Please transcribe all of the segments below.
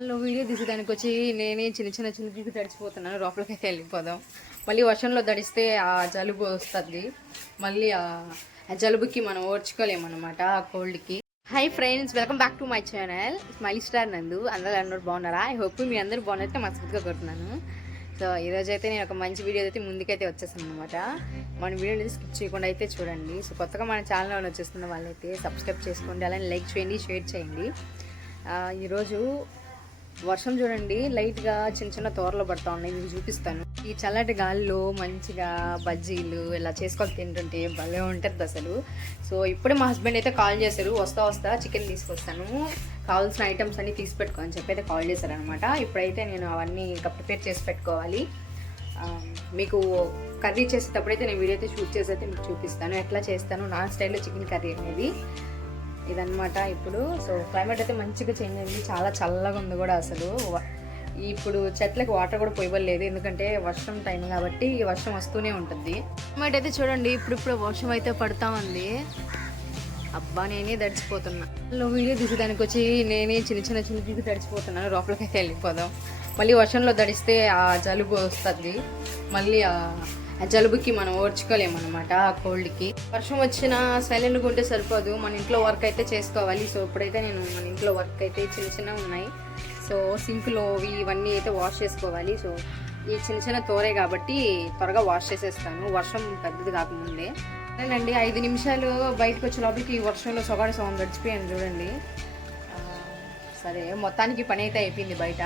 లో వీడియో తీసేదానికి వచ్చి నేనే చిన్న చిన్న చిన్న తడిచిపోతున్నాను. లోపలికైతే వెళ్ళిపోదాం. మళ్ళీ వర్షంలో తడిస్తే ఆ జలుబు వస్తుంది. మళ్ళీ ఆ జలుబుకి మనం ఓర్చుకోలేమన్నమాట ఆ కోల్డ్కి hi friends welcome back to my channel my star Nandu అందరూ అందరూ బాగున్నారా? ఐ హోప్ మీ అందరూ బాగున్నారైతే మస్తుగా కొడుతున్నాను సో ఈరోజు అయితే నేను ఒక మంచి వీడియో అయితే ముందుకైతే వచ్చేసాను అనమాట మన వీడియోని స్కిప్ చేయకుండా అయితే చూడండి. సో కొత్తగా మన ఛానల్ వచ్చేస్తున్న వాళ్ళైతే సబ్స్క్రైబ్ చేసుకోండి. అలానే లైక్ చేయండి షేర్ చేయండి. ఈరోజు వర్షం చూడండి లైట్గా చిన్న చిన్న తోరలు పడతా ఉన్నాయి మీకు చూపిస్తాను. ఈ చల్లటి గాలిలో మంచిగా బజ్జీలు ఇలా చేసుకొని తింటుంటే భలే ఉంటుంది అసలు. సో ఇప్పుడే మా హస్బెండ్ అయితే కాల్ చేశారు వస్తా వస్తా చికెన్ తీసుకొస్తాను. కావాల్సిన ఐటమ్స్ అన్ని తీసి పెట్టుకో అని చెప్పి అయితే కాల్ చేశారు అనమాట ఇప్పుడైతే నేను అవన్నీ ఇంకా ప్రిపేర్ చేసి పెట్టుకోవాలి. మీకు కర్రీ చేసేటప్పుడైతే నేను వీడియో అయితే షూట్ చేసి అయితే మీకు చూపిస్తాను. ఎట్లా చేస్తాను నా స్టైల్లో చికెన్ కర్రీ అనేది. ఇదనమాట ఇప్పుడు సో క్లైమేట్ అయితే మంచిగా చేంజ్ అయింది. చాలా చల్లగా ఉంది కూడా అసలు. ఇప్పుడు చెట్లకి వాటర్ కూడా పోయవలేదు ఎందుకంటే వర్షం టైం కాబట్టి వర్షం వస్తూనే ఉంటుంది. క్లైమేట్ అయితే చూడండి ఇప్పుడు ఇప్పుడు వర్షం అయితే పడతా ఉంది. అబ్బా నేనే తడిచిపోతున్నా వీడియో తీసేదానికి వచ్చి నేనే చిన్న చిన్న చిన్న చిన్న తడిచిపోతున్నాను లోపలికైతే వెళ్ళిపోదాం. మళ్ళీ వర్షంలో తడిస్తే ఆ జలుబు వస్తుంది. మళ్ళీ ఆ జలుబుకి మనం ఓర్చుకోలేమన్నమాట ఆ కోల్డ్కి. వర్షం వచ్చినా సైలెంట్గా ఉంటే సరిపోదు. మన ఇంట్లో వర్క్ అయితే చేసుకోవాలి. సో ఇప్పుడైతే నేను మన ఇంట్లో వర్క్ అయితే చిన్న చిన్న ఉన్నాయి. సో సింక్లో ఇవన్నీ అయితే వాష్ చేసుకోవాలి. సో ఈ చిన్న చిన్న తోరే కాబట్టి త్వరగా వాష్ చేసేస్తాను. వర్షం పెద్దది కాకముందే. అదేనండి ఐదు నిమిషాలు బయటకు వచ్చే లోపలికి ఈ వర్షంలో సొగాడు సౌండ్ గడిచిపోయాను చూడండి. సరే మొత్తానికి పని అయితే అయిపోయింది బయట.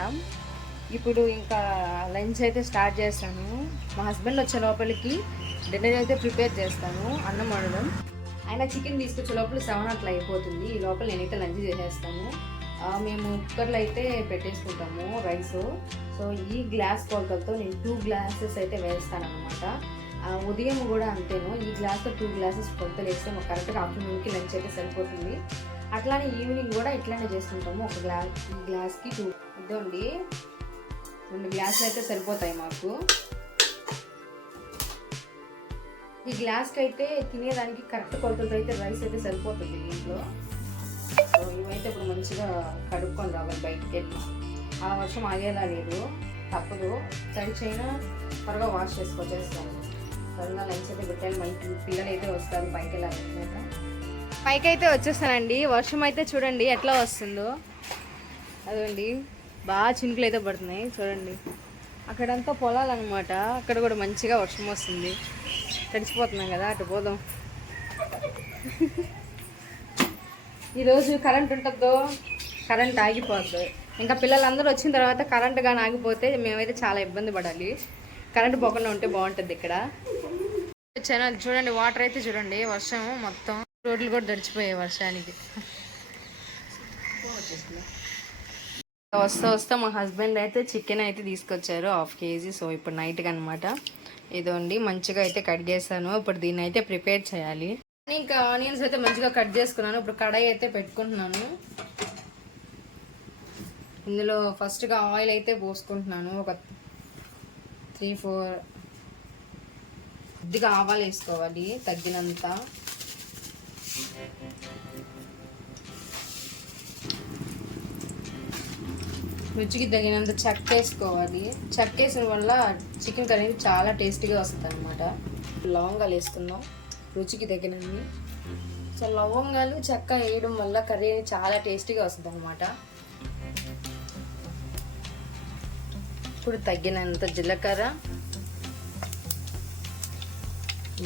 ఇప్పుడు ఇంకా లంచ్ అయితే స్టార్ట్ చేస్తాను. మా హస్బెండ్ వచ్చే లోపలికి డిన్నర్ అయితే ప్రిపేర్ చేస్తాను అన్నం వండడం. ఆయన చికెన్ తీసుకొచ్చే లోపల సెవెన్ అట్లా అయిపోతుంది. ఈ లోపల నేనైతే లంచ్ చేసేస్తాను. మేము కుక్కర్లో అయితే పెట్టేసుకుంటాము రైస్. సో ఈ గ్లాస్ కొలతలతో నేను టూ గ్లాసెస్ అయితే వేస్తాను అనమాట ఉదయం కూడా అంతేను. ఈ గ్లాస్తో టూ గ్లాసెస్ కొలతలు వేస్తే మాకు కరెక్ట్గా ఆఫ్టర్నూన్కి లంచ్ అయితే సరిపోతుంది. అట్లానే ఈవినింగ్ కూడా ఇట్లానే చేసుకుంటాము. ఒక గ్లాస్ ఈ గ్లాస్కి టూ. ఇదండి రెండు గ్లాసులు అయితే సరిపోతాయి మాకు. ఈ గ్లాస్కి అయితే తినేదానికి కరెక్ట్ కొలతలతో అయితే రైస్ అయితే సరిపోతుంది దీంట్లో. సో ఇవైతే ఇప్పుడు మంచిగా కడుక్కొని రావాలి బయటికి వెళ్ళి. ఆ వర్షం ఆగేలా లేదు. తప్పదు. తడిచైనా త్వరగా వాష్ చేసుకొచ్చేస్తాను త్వరగా లంచ్ అయితే పెట్టాలి. మళ్ళీ పిల్లలు అయితే వస్తారు పైకి వెళ్ళాలి పైకి అయితే వచ్చేస్తానండి. వర్షం అయితే చూడండి ఎట్లా వస్తుందో. అదండి బాగా చినుకులు అయితే పడుతున్నాయి చూడండి. అక్కడంతా పొలాలు అనమాట అక్కడ కూడా మంచిగా వర్షం వస్తుంది. తడిచిపోతున్నాం కదా అటు పోదాం. ఈరోజు కరెంట్ ఉంటుందో కరెంట్ ఆగిపోద్దు. ఇంకా పిల్లలందరూ వచ్చిన తర్వాత కరెంట్ కానీ ఆగిపోతే మేమైతే చాలా ఇబ్బంది పడాలి. కరెంట్ పోకుండా ఉంటే బాగుంటుంది ఇక్కడ. ఛానల్ చూడండి వాటర్ అయితే చూడండి వర్షం మొత్తం రోడ్లు కూడా దడిచిపోయాయి వర్షానికి. వస్తా వస్తా మా హస్బెండ్ అయితే చికెన్ అయితే తీసుకొచ్చారు హాఫ్ కేజీ సో ఇప్పుడు నైట్కి అనమాట ఇదండి మంచిగా అయితే కట్ చేశాను. ఇప్పుడు దీన్ని అయితే ప్రిపేర్ చేయాలి. ఇంకా ఆనియన్స్ అయితే మంచిగా కట్ చేసుకున్నాను. ఇప్పుడు కడాయి అయితే పెట్టుకుంటున్నాను. ఇందులో ఫస్ట్గా ఆయిల్ అయితే పోసుకుంటున్నాను. ఒక త్రీ ఫోర్ కొద్దిగా ఆవాలు వేసుకోవాలి తగ్గినంత. రుచికి తగినంత చెక్క వేసుకోవాలి చెక్క వేసిన వల్ల చికెన్ కర్రీ చాలా టేస్టీగా వస్తుంది అనమాట లవంగాలు వేస్తున్నాం రుచికి తగినన్ని. సో లవంగాలు చెక్క వేయడం వల్ల కర్రీ చాలా టేస్టీగా వస్తుంది అనమాట ఇప్పుడు తగ్గినంత జీలకర్ర.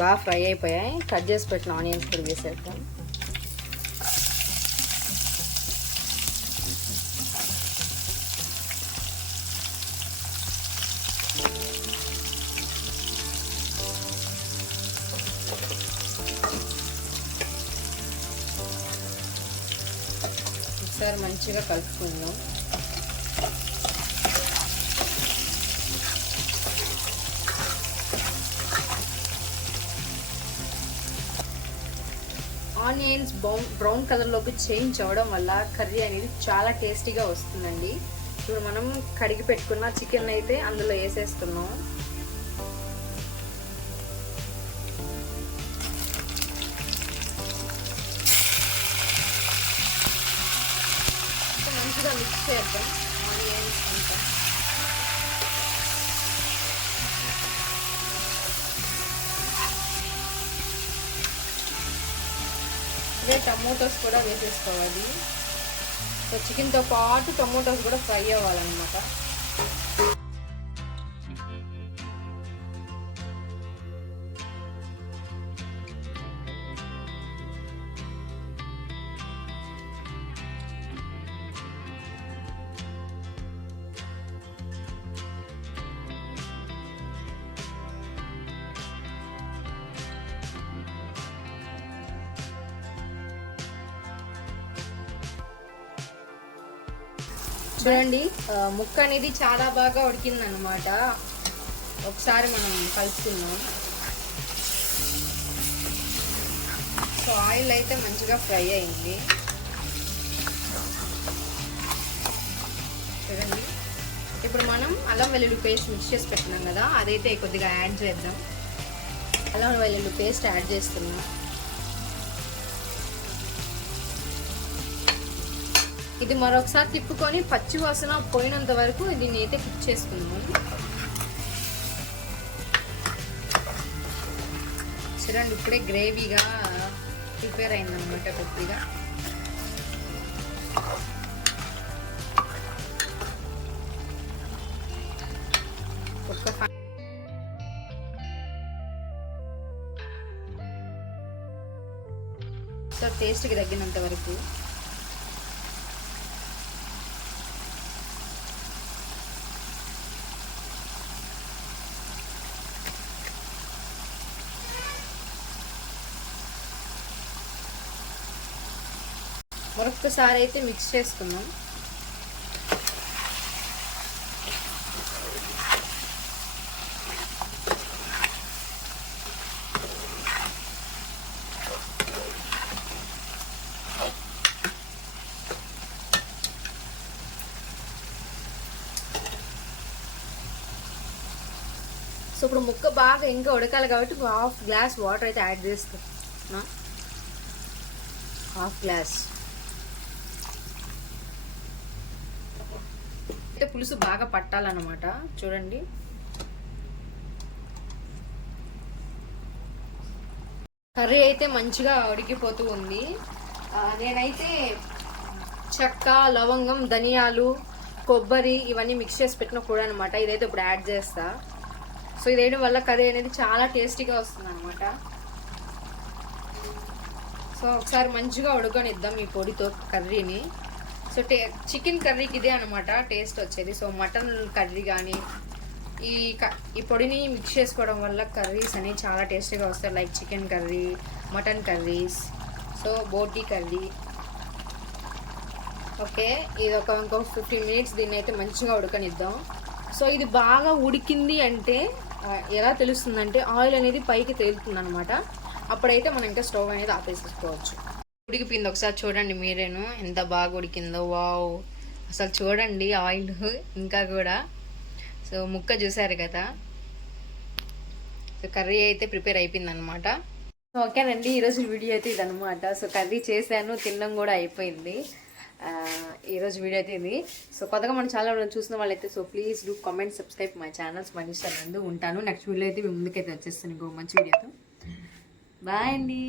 బాగా ఫ్రై అయిపోయాయి. కట్ చేసి పెట్టిన ఆనియన్స్ కూడా వేసేద్దాం. ఒకసారి మంచిగా కలుపుకుందాం. ఆనియన్స్ బ్రౌన్ బ్రౌన్ కలర్లోకి చేంజ్ అవ్వడం వల్ల కర్రీ అనేది చాలా టేస్టీగా వస్తుందండి. ఇప్పుడు మనం కడిగి పెట్టుకున్న చికెన్ అయితే అందులో వేసేస్తున్నాం. చేద్దాం. ఆనియన్స్ చేద్దాం? అంతా అదే టమోటోస్ కూడా వేసేసుకోవాలి. సో చికెన్తో పాటు టమోటోస్ కూడా ఫ్రై అవ్వాలన్నమాట. చూడండి ముక్క అనేది చాలా బాగా ఉడికింది అనమాట ఒకసారి మనం కలుపుకుందాం. సో ఆయిల్ అయితే మంచిగా ఫ్రై అయింది. చూడండి. ఇప్పుడు మనం అల్లం వెల్లుల్లి పేస్ట్ మిక్స్ చేసి పెట్టినాం కదా అదైతే కొద్దిగా యాడ్ చేద్దాం. అల్లం వెల్లుల్లి పేస్ట్ యాడ్ చేస్తున్నాం. ఇది మరొకసారి తిప్పుకొని పచ్చి వాసన పోయినంత వరకు దీన్ని అయితే కుక్ చేసుకుందాం చూడండి ఇప్పుడే గ్రేవీగా ప్రిపేర్ అయిందనమాట కొద్దిగా. ఒక్క సో టేస్ట్కి తగ్గినంత వరకు మరొకసారి అయితే మిక్స్ చేసుకుందాం. సో ఇప్పుడు ముక్క బాగా ఇంకా ఉడకాలి కాబట్టి హాఫ్ గ్లాస్ వాటర్ అయితే యాడ్ చేస్తున్నా హాఫ్ గ్లాస్. అయితే పులుసు బాగా పట్టాలన్నమాట. చూడండి. కర్రీ అయితే మంచిగా ఉడికిపోతూ ఉంది. నేనైతే చెక్క లవంగం ధనియాలు కొబ్బరి ఇవన్నీ మిక్స్ చేసి పెట్టిన కూడా అనమాట ఇదైతే ఇప్పుడు యాడ్ చేస్తా. సో ఇది వేయడం వల్ల కర్రీ అనేది చాలా టేస్టీగా వస్తుంది అనమాట సో ఒకసారి మంచిగా ఉడకనిద్దాం ఈ పొడితో కర్రీని. సో టే చికెన్ కర్రీకి ఇదే అనమాట టేస్ట్ వచ్చేది. సో మటన్ కర్రీ కానీ ఈ క- ఈ పొడిని మిక్స్ చేసుకోవడం వల్ల కర్రీస్ అనేవి చాలా టేస్టీగా వస్తాయి. Like chicken curry mutton curries so boti curry okay ఇది ఒక ఇంకొక ఫిఫ్టీన్ మినిట్స్ దీన్ని అయితే మంచిగా ఉడకనిద్దాం. సో ఇది బాగా ఉడికింది అంటే ఎలా తెలుస్తుందంటే ఆయిల్ అనేది పైకి తేలుతుంది అనమాట అప్పుడైతే మనం ఇంకా స్టవ్ అనేది ఆపేసేసుకోవచ్చు. ఉడికిపోయింది. ఒకసారి చూడండి మీరేను ఎంత బాగా ఉడికిందో. వావ్. అసలు చూడండి ఆయిల్ ఇంకా కూడా. సో ముక్క చూసారు కదా? సో కర్రీ అయితే ప్రిపేర్ అయిపోయిందనమాట ఓకేనండి. ఈరోజు వీడియో అయితే ఇదనమాట సో కర్రీ చేశాను తినడం కూడా అయిపోయింది. ఈరోజు వీడియో అయితే ఇది. సో కొత్తగా మన ఛానల్ చూసిన వాళ్ళైతే so please do comment subscribe my channels Manish Nandu ఉంటాను. నెక్స్ట్ వీడియో అయితే మీ ముందుకైతే వచ్చేస్తాను ఇంకో మంచి వీడియోతో. బాయ్ అండి.